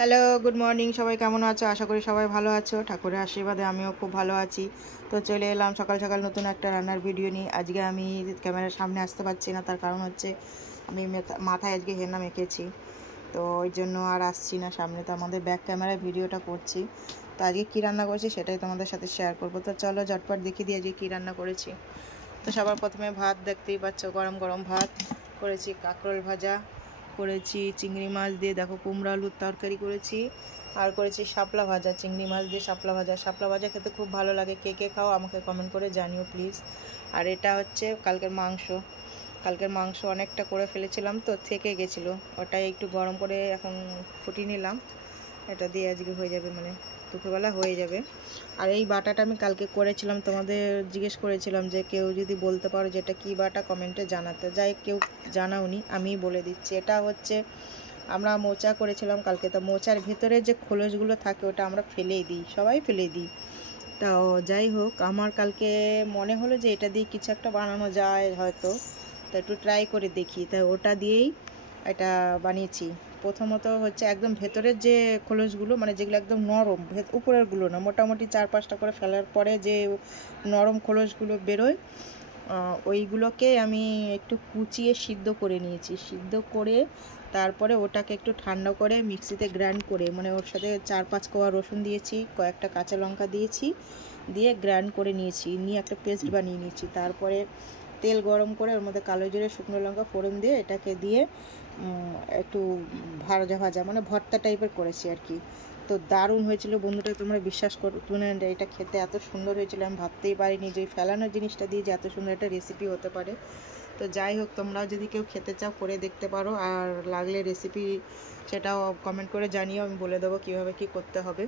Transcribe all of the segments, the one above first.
Hello, good morning. সবাই কেমন আছো? আশা করি সবাই ভালো আছো। ঠাকুরের আশীর্বাদে আমিও খুব ভালো আছি। তো চলে এলাম সকাল সকাল নতুন একটা রান্নার ভিডিও নিয়ে। আজকে আমি ক্যামেরার সামনে আসতে পারছি না, তার কারণ হচ্ছে আমি মাথায় আজকে হেনা মেখেছি, তো ওই জন্য আর আসছি না সামনে। তো আমাদের ব্যাক ক্যামেরায় ভিডিওটা করছি। তো আজকে কী রান্না করেছি সেটাই তোমাদের সাথে শেয়ার করবো। তো চলো ঝটপট দেখিয়ে দিই আজকে কী রান্না করেছি। তো সবার প্রথমে ভাত দেখতেই পাচ্ছ, গরম গরম ভাত করেছি, কাঁকরোল ভাজা করেছি, চিংড়ি মাছ দিয়ে দেখো কুমড়ো আলুর তরকারি করেছি, আর করেছি শাপলা ভাজা, চিংড়ি মাছ দিয়ে শাপলা ভাজা। শাপলা ভাজা খেতে খুব ভালো লাগে, কে কে খাও আমাকে কমেন্ট করে জানিও প্লিজ। আর এটা হচ্ছে কালকের মাংস অনেকটা করে ফেলেছিলাম, তো থেকে গেছিলো, ওটাই একটু গরম করে এখন ফুটিয়ে নিলাম। এটা দিয়ে আজকে হয়ে যাবে, মানে দুপুরবেলা হয়ে যাবে। আর এই বাটাটা আমি কালকে করেছিলাম, তোমাদের জিজ্ঞেস করেছিলাম যে কেউ যদি বলতে পারো যে এটা কী বাটা কমেন্টে জানাতে। যাই কেউ জানাওনি, আমিই বলে দিচ্ছি। এটা হচ্ছে আমরা মোচা করেছিলাম কালকে, তো মোচার ভেতরে যে খোলসগুলো থাকে ওটা আমরা ফেলেই দিই, সবাই ফেলেই দিই। তাও যাই হোক, আমার কালকে মনে হলো যে এটা দিয়ে কিছু একটা বানানো যায় হয়তো, তো একটু ট্রাই করে দেখি, তাই ওটা দিয়েই এটা বানিয়েছি। প্রথমত হচ্ছে একদম ভেতরের যে খোলসগুলো, মানে যেগুলো একদম নরম, উপরেরগুলো না, মোটামুটি 4-5টা করে ফেলার পরে যে নরম খোলসগুলো বেরোয়, ওইগুলোকে আমি একটু কুচিয়ে সিদ্ধ করে নিয়েছি। সিদ্ধ করে তারপরে ওটাকে একটু ঠান্ডা করে মিক্সিতে গ্রাইন্ড করে, মানে ওর সাথে 4-5 কোয়া রসুন দিয়েছি, কয়েকটা কাঁচা লঙ্কা দিয়েছি, দিয়ে গ্রাইন্ড করে নিয়েছি, নিয়ে একটা পেস্ট বানিয়ে নিয়েছি। তারপরে তেল গরম করে ওর মধ্যে কালো জিরে, শুকনো লঙ্কা ফোড়ন দিয়ে এটাকে দিয়ে একটু ভাজা ভাজা, মানে ভর্তা টাইপের করেছি আর কি। তো দারুণ হয়েছিল বন্ধুটা, তোমরা বিশ্বাস করো না, এটা খেতে এত সুন্দর হয়েছিল, আমি ভাবতেই পারিনি যে ফেলানোর জিনিসটা দিয়ে যে এত সুন্দর একটা রেসিপি হতে পারে। তো যাই হোক, তোমরাও যদি কেউ খেতে চাও করে দেখতে পারো, আর লাগলে রেসিপি সেটাও কমেন্ট করে জানিও, আমি বলে দেবো কীভাবে কী করতে হবে।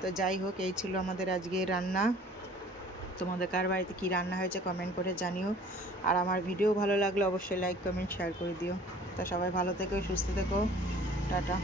তো যাই হোক, এই ছিল আমাদের আজকে রান্না। তোমাদের কার বাড়িতে কী রান্না হয়েছে কমেন্ট করে জানিও। আর আমার ভিডিও ভালো লাগলে অবশ্যই লাইক কমেন্ট শেয়ার করে দিও। তো সবাই ভালো থেকো, সুস্থ থেকো, টাটা।